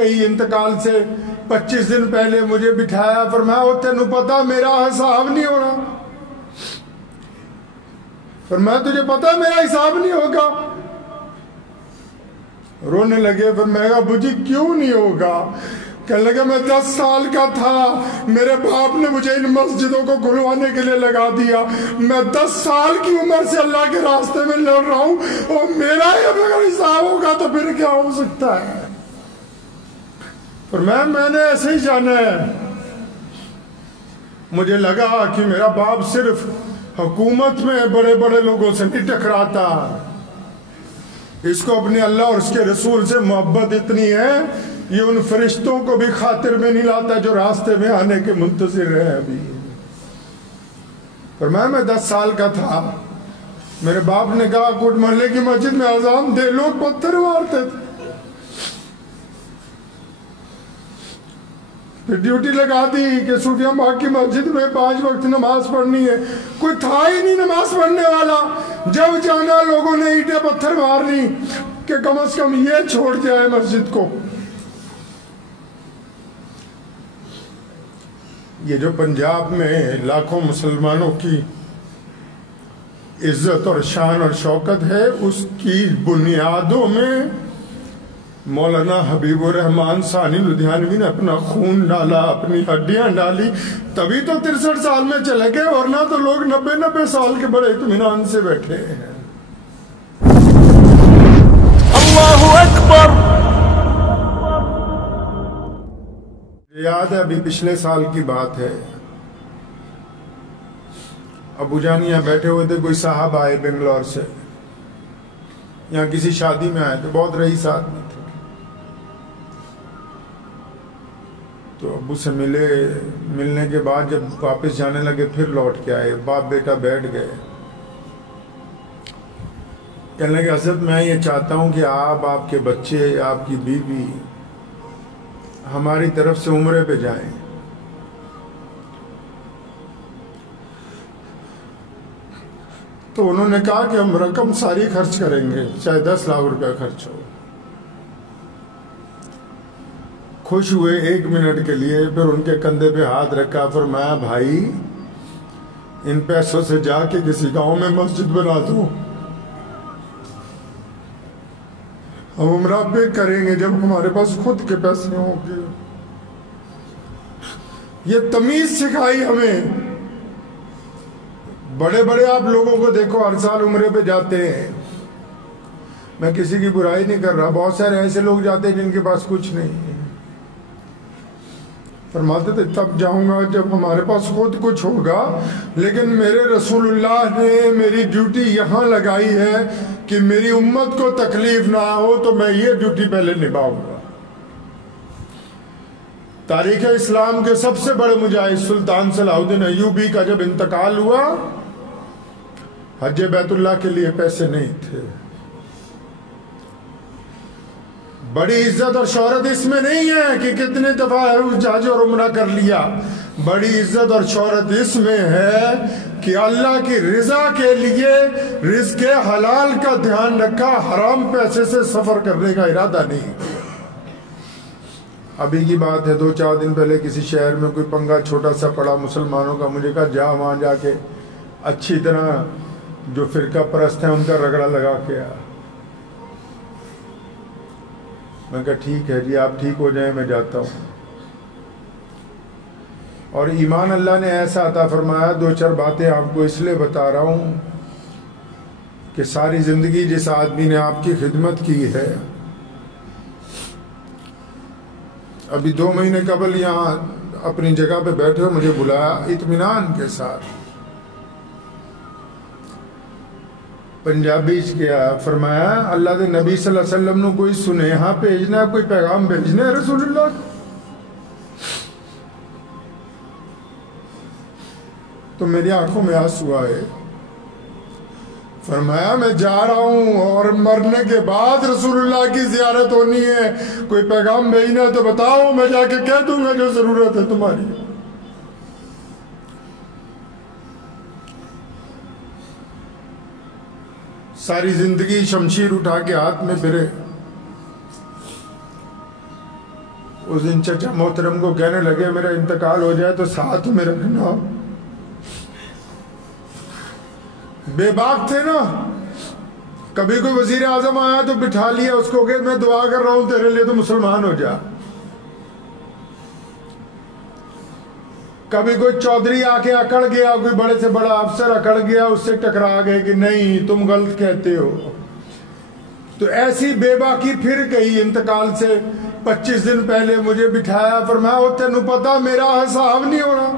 कई इंतकाल से 25 दिन पहले मुझे बिठाया, फरमाया तेनू पता मेरा हिसाब नहीं होना, फरमाया तुझे पता मेरा हिसाब नहीं होगा। रोने लगे। फिर मैं कहा बुझी क्यों नहीं होगा? कहने लगे मैं 10 साल का था, मेरे बाप ने मुझे इन मस्जिदों को खुलवाने के लिए लगा दिया, मैं 10 साल की उम्र से अल्लाह के रास्ते में लड़ रहा हूं और मेरा ही अगर हिसाब होगा तो फिर क्या हो सकता है? पर मैंने ऐसे ही जाना है। मुझे लगा कि मेरा बाप सिर्फ हुकूमत में बड़े बड़े लोगों से नहीं टकराता, इसको अपने अल्लाह और उसके रसूल से मोहब्बत इतनी है ये उन फरिश्तों को भी खातिर में नहीं लाता जो रास्ते में आने के मुंतजिर है अभी। पर मैं 10 साल का था, मेरे बाप ने कहा कोट मोहल्ले की मस्जिद में अजान दे, लोग पत्थर मारते थे। फिर ड्यूटी लगा दी कि सूफिया बाग की मस्जिद में 5 वक्त नमाज पढ़नी है। कोई था ही नहीं नमाज पढ़ने वाला। जब जाना लोगों ने ईंटें पत्थर मारनी कि कम से कम ये छोड़ जाए मस्जिद को। ये जो पंजाब में लाखों मुसलमानों की इज्जत और शान और शौकत है, उसकी बुनियादों में मौलाना हबीबुर रहमान सानी लुधियानवी ने अपना खून डाला, अपनी हड्डियां डाली, तभी तो 63 साल में चले गए, वरना तो लोग 90-90 साल के बड़े इत्मीनान से बैठे हैं। अल्लाहु अकबर। याद है अभी पिछले साल की बात है, अबू जान यहाँ बैठे हुए थे, कोई साहब आए बेंगलोर से, यहाँ किसी शादी में आए थे, बहुत रईस आदमी थे। तो अबू से मिलने के बाद जब वापस जाने लगे फिर लौट के आए, बाप बेटा बैठ गए। कहने लगे हज़रत मैं ये चाहता हूँ कि आप, आपके बच्चे, आपकी बीवी हमारी तरफ से उम्रे पे जाएं। तो उन्होंने कहा कि हम रकम सारी खर्च करेंगे, चाहे 10 लाख रुपया खर्च हो। खुश हुए 1 मिनट के लिए, फिर उनके कंधे पे हाथ रखा, फरमाया भाई इन पैसों से जाके किसी गांव में मस्जिद बना दो, हम उम्रा पे करेंगे जब हमारे पास खुद के पैसे होंगे। ये तमीज सिखाई हमें। बड़े बड़े आप लोगों को देखो हर साल उम्रे पे जाते हैं, मैं किसी की बुराई नहीं कर रहा, बहुत सारे ऐसे लोग जाते हैं जिनके पास कुछ नहीं है। फरमाते थे तब जाऊंगा जब हमारे पास खुद कुछ होगा, लेकिन मेरे रसूलुल्लाह ने मेरी ड्यूटी यहाँ लगाई है कि मेरी उम्मत को तकलीफ ना हो, तो मैं ये ड्यूटी पहले निभाऊंगा। तारीख इस्लाम के सबसे बड़े मुजाहिद सुल्तान सलाहुद्दीन अय्यूबी का जब इंतकाल हुआ, हज बैतुल्लाह के लिए पैसे नहीं थे। बड़ी इज्जत और शोहरत इसमें नहीं है कि कितने दफा हज और उम्रा कर लिया, बड़ी इज्जत और शोहरत इसमें है कि अल्लाह की रिजा के लिए रिज़्क़े हलाल का ध्यान रखा, हराम पैसे से सफर करने का इरादा नहीं। अभी की बात है, 2-4 दिन पहले किसी शहर में कोई पंगा छोटा सा पड़ा मुसलमानों का, मुझे कहा जा वहां जाके अच्छी तरह जो फिरका परस्त है उनका रगड़ा लगा के आ। मैं कहा ठीक है जी, आप ठीक हो जाए, मैं जाता हूँ। और ईमान अल्लाह ने ऐसा अता फरमाया, 2-4 बातें आपको इसलिए बता रहा हूँ कि सारी जिंदगी जिस आदमी ने आपकी खिदमत की है, अभी 2 महीने कबल यहाँ अपनी जगह पे बैठे हो, मुझे बुलाया इत्मीनान के साथ, पंजाबी किया, फरमाया अल्लाह के नबी सल्लल्लाहु अलैहि वसल्लम ने कोई सुनेहा भेजना, कोई पैगाम भेजना है रसूलुल्लाह। तो मेरी आंखों में आंसू आए। फरमाया मैं जा रहा हूं और मरने के बाद रसूलुल्लाह की जियारत होनी है, कोई पैगाम भेजना है तो बताओ, मैं जाके कह दूंगा जो जरूरत है तुम्हारी। सारी जिंदगी शमशीर उठा के हाथ में फिरे, उस दिन चचा मोहतरम को कहने लगे मेरा इंतकाल हो जाए तो साथ में रखना। बेबाक थे ना, कभी कोई वजीर आजम आया तो बिठा लिया उसको कि मैं दुआ कर रहा हूं तेरे लिए, तो मुसलमान हो जा। कभी कोई चौधरी आके अकड़ गया, कोई बड़े से बड़ा अफसर अकड़ गया, उससे टकरा गए कि नहीं तुम गलत कहते हो। तो ऐसी बेबाकी फिर गई। इंतकाल से 25 दिन पहले मुझे बिठाया, फरमाया तेनू पता मेरा हिसाब नहीं होना,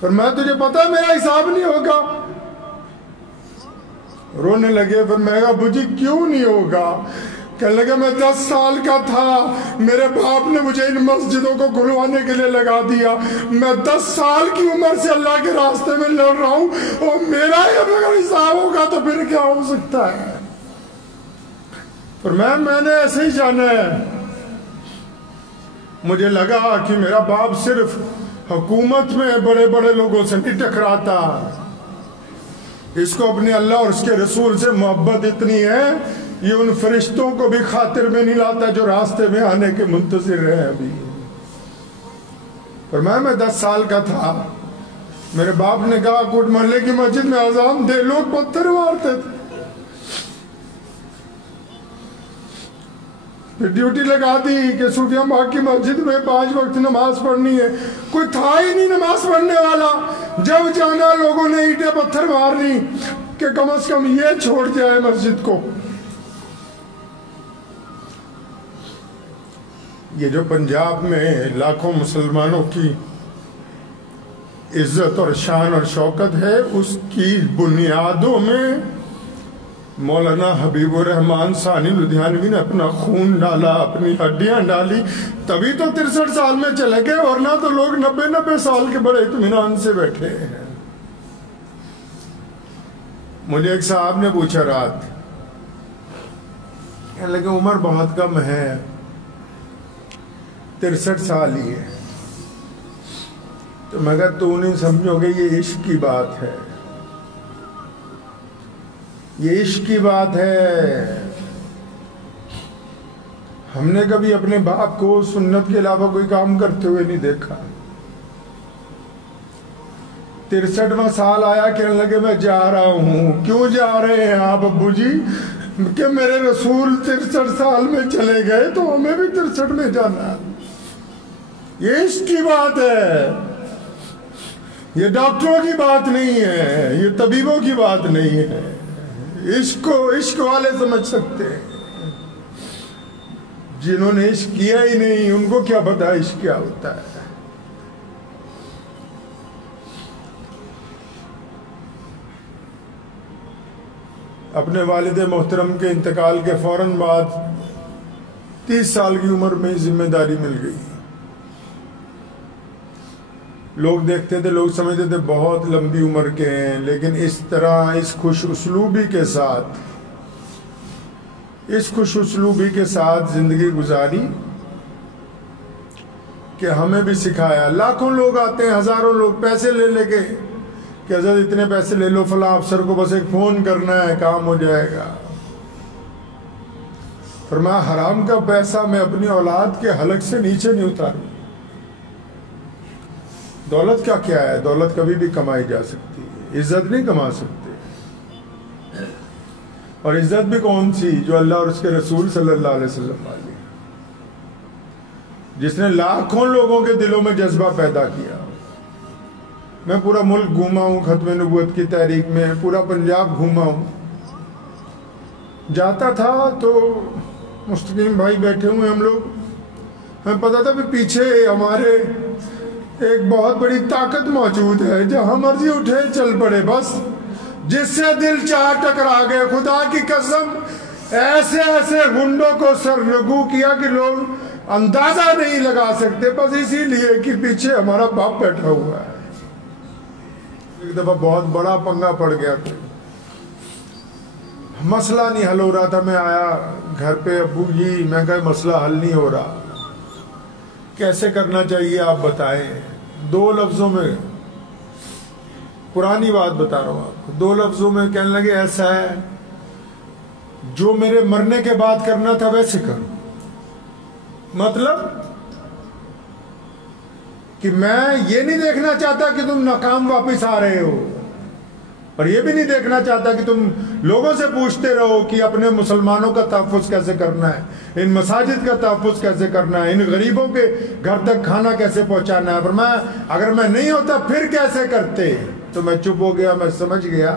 फरमाया तुझे पता मेरा हिसाब नहीं होगा। रोने लगे। फिर मैं कहा बुझी क्यों नहीं होगा? कहने लगे मैं 10 साल का था, मेरे बाप ने मुझे इन मस्जिदों को खुलवाने के लिए लगा दिया। मैं 10 साल की उम्र से अल्लाह के रास्ते में लड़ रहा हूं, और मेरा ही अगर हिसाब होगा तो फिर क्या हो सकता है? पर मैंने ऐसे ही जाना है। मुझे लगा कि मेरा बाप सिर्फ हुकूमत में बड़े बड़े लोगों से नहीं टकराता, इसको अपने अल्लाह और उसके रसूल से मोहब्बत इतनी है ये उन फरिश्तों को भी खातिर में नहीं लाता जो रास्ते में आने के मुंतजिर है अभी। पर मैं 10 साल का था, मेरे बाप ने कहा कोट मोहल्ले की मस्जिद में अजान दे, लोग पत्थर मारते थे। फिर ड्यूटी लगा दी कि सूफिया बाग की मस्जिद में 5 वक्त नमाज पढ़नी है। कोई था ही नहीं नमाज पढ़ने वाला। जब जाना लोगों ने ईंटें पत्थर मारनी कि कम से कम ये छोड़ जाए मस्जिद को। ये जो पंजाब में लाखों मुसलमानों की इज्जत और शान और शौकत है, उसकी बुनियादों में मौलाना हबीबुर रहमान सानी लुधियानवी ने अपना खून डाला, अपनी हड्डियां डाली, तभी तो 63 साल में चले गए, वरना तो लोग 90-90 साल के बड़े इत्मीनान से बैठे हैं। मुझे एक साहब ने पूछा रात, कहने लगे उम्र बहुत कम है, 63 साल ही है। तो मैं कहा तू नहीं समझोगे, ये इश्क की बात है, ये इश्क की बात है। हमने कभी अपने बाप को सुन्नत के अलावा कोई काम करते हुए नहीं देखा। 63वां साल आया, कहने लगे मैं जा रहा हूं। क्यों जा रहे हैं आप अब्बू जी? कि मेरे रसूल 63 साल में चले गए तो हमें भी 63 में जाना। ये इश्क की बात है, ये डॉक्टरों की बात नहीं है, ये तबीबों की बात नहीं है। इश्क वाले समझ सकते हैं, जिन्होंने इश्क किया ही नहीं उनको क्या पता इश्क क्या होता है। अपने वालिद मोहतरम के इंतकाल के फौरन बाद 30 साल की उम्र में जिम्मेदारी मिल गई। लोग देखते थे, लोग समझते थे बहुत लंबी उम्र के हैं, लेकिन इस तरह इस खुश उसलूबी के साथ जिंदगी गुजारी कि हमें भी सिखाया। लाखों लोग आते हैं, हजारों लोग पैसे ले लेके कि हज़रत इतने पैसे ले लो, फला अफसर को बस एक फोन करना है काम हो जाएगा। फरमाया हराम का पैसा मैं अपनी औलाद के हलक से नीचे नहीं उतारूं। दौलत का क्या है? दौलत कभी भी कमाई जा सकती है, इज्जत नहीं कमा सकते। और इज्जत भी कौन सी? जो अल्लाह और उसके रसूल सल्लल्लाहु अलैहि वसल्लम वाली, जिसने लाखों लोगों के दिलों में जज्बा पैदा किया। मैं पूरा मुल्क घूमा हूं खत्म नबूवत की तहरीक में, पूरा पंजाब घूमा हूं। जाता था तो मुस्तकीम भाई बैठे हुए हम लोग, हमें पता था कि पीछे हमारे एक बहुत बड़ी ताकत मौजूद है, जहां मर्जी उठे चल पड़े, बस जिससे दिल चाह टकरा गए। खुदा की कसम ऐसे ऐसे गुंडों को सरनगू किया कि लोग अंदाजा नहीं लगा सकते, बस इसीलिए कि पीछे हमारा बाप बैठा हुआ है। एक दफा बहुत बड़ा पंगा पड़ गया था, मसला नहीं हल हो रहा था। मैं आया घर पे, अब्बू जी मैं कहा मसला हल नहीं हो रहा, कैसे करना चाहिए आप बताएं। 2 लफ्जों में, पुरानी बात बता रहा हूं आपको, 2 लफ्जों में कहने लगे ऐसा है, जो मेरे मरने के बाद करना था वैसे करो। मतलब कि मैं ये नहीं देखना चाहता कि तुम नाकाम वापस आ रहे हो, और ये भी नहीं देखना चाहता कि तुम लोगों से पूछते रहो कि अपने मुसलमानों का तहफ़्फ़ुज़ कैसे करना है, इन मसाजिद का तहफ़्फ़ुज़ कैसे करना है, इन गरीबों के घर तक खाना कैसे पहुंचाना है। पर अगर मैं नहीं होता फिर कैसे करते। तो मैं चुप हो गया। मैं समझ गया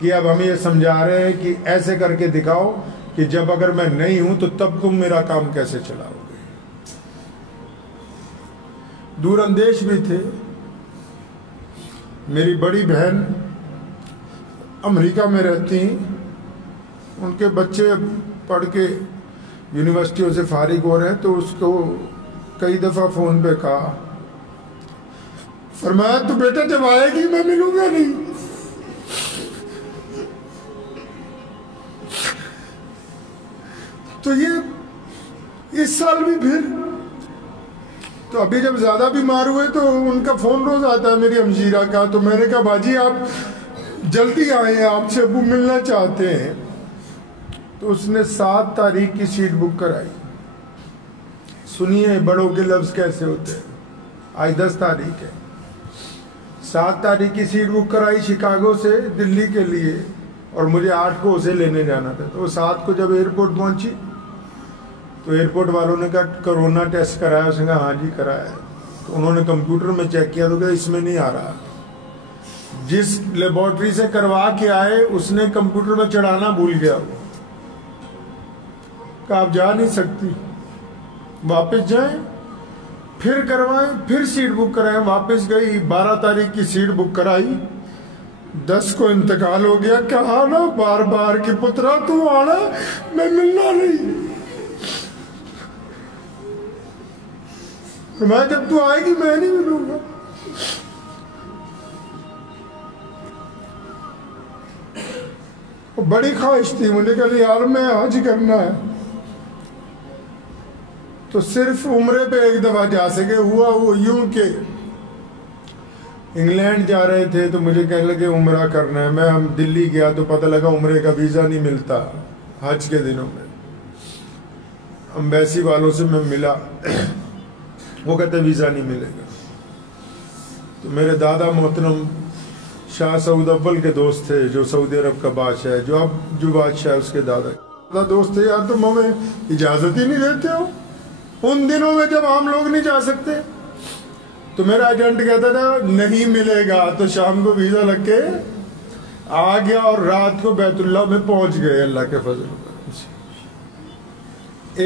कि अब हम ये समझा रहे हैं कि ऐसे करके दिखाओ कि जब अगर मैं नहीं हूं तो तब तुम मेरा काम कैसे चलाओगे। दूरअंदेश भी थे। मेरी बड़ी बहन अमेरिका में रहती, उनके बच्चे पढ़ के यूनिवर्सिटियों से फारिग हो रहे हैं, तो उसको कई दफ़ा फ़ोन पे कहा, फरमाया तो बेटा जब आएगी मैं मिलूंगा नहीं। तो ये इस साल भी फिर, तो अभी जब ज़्यादा बीमार हुए तो उनका फ़ोन रोज़ आता है मेरी हमशीरा का। तो मैंने कहा बाजी आप जल्दी आए, आपसे अबू मिलना चाहते हैं। तो उसने 7 तारीख की सीट बुक कराई। सुनिए बड़ों के लफ्ज़ कैसे होते हैं। आज 10 तारीख है। 7 तारीख की सीट बुक कराई शिकागो से दिल्ली के लिए, और मुझे 8 को उसे लेने जाना था। तो 7 को जब एयरपोर्ट पहुंची तो एयरपोर्ट वालों ने कहा कोरोना टेस्ट कराया। उसने कहा हाँ जी कराया। तो उन्होंने कंप्यूटर में चेक किया तो क्या इसमें नहीं आ रहा। जिस लेबोरेटरी से करवा के आए उसने कंप्यूटर में चढ़ाना भूल गया। वो कहा आप जा नहीं सकती, वापस जाएं, फिर करवाएं, फिर सीट बुक कराएं। वापस गई, 12 तारीख की सीट बुक कराई, 10 को इंतकाल हो गया। कहा ना बार बार कि पुत्रा तू आना, मैं मिलना नहीं। मैं जब तू आएगी मैं नहीं मिलूंगा। बड़ी ख्वाहिश थी मुझे, कहा यार मैं हज करना है। तो सिर्फ उम्रे पे एक दफा जा सके। हुआ वो यूं के इंग्लैंड जा रहे थे तो मुझे कहने लगे उम्रा करना है। मैं हम दिल्ली गया तो पता लगा उम्रे का वीज़ा नहीं मिलता हज के दिनों में। एम्बेसी वालों से मैं मिला, वो कहते वीज़ा नहीं मिलेगा। तो मेरे दादा मोहतरम शाह सऊद अव्वल के दोस्त थे, जो सऊदी अरब का बादशाह है, जो अब जो बादशाह है उसके दादा दोस्त थे। यार तुम हमें इजाज़त ही नहीं देते हो उन दिनों में जब आम लोग नहीं जा सकते। तो मेरा एजेंट कहता था नहीं मिलेगा। तो शाम को वीज़ा लग के आ गया और रात को बैतुल्लाह में पहुंच गए अल्लाह के फजल से।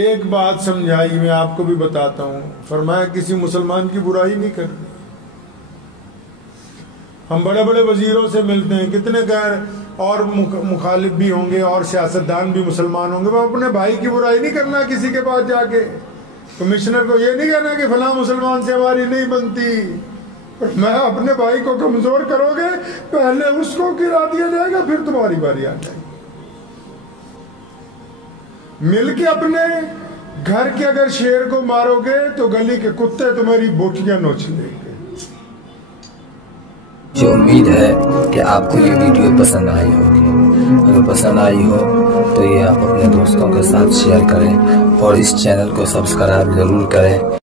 एक बात समझाई, मैं आपको भी बताता हूँ। फरमाया किसी मुसलमान की बुराई नहीं करनी। हम बड़े बड़े वजीरों से मिलते हैं, कितने गैर और मुखालिफ भी होंगे और सियासतदान भी मुसलमान होंगे। वो अपने भाई की बुराई नहीं करना किसी के पास जाके। कमिश्नर को ये नहीं कहना कि फलां मुसलमान से हमारी नहीं बनती। मैं अपने भाई को कमजोर करोगे, पहले उसको गिरा दिया जाएगा, फिर तुम्हारी बारी आ जाएगी। मिलके अपने घर के अगर शेर को मारोगे तो गली के कुत्ते तुम्हारी बोटियां नोच लेंगे। जो उम्मीद है कि आपको ये वीडियो पसंद आई होगी। अगर पसंद आई हो तो ये आप अपने दोस्तों के साथ शेयर करें और इस चैनल को सब्सक्राइब जरूर करें।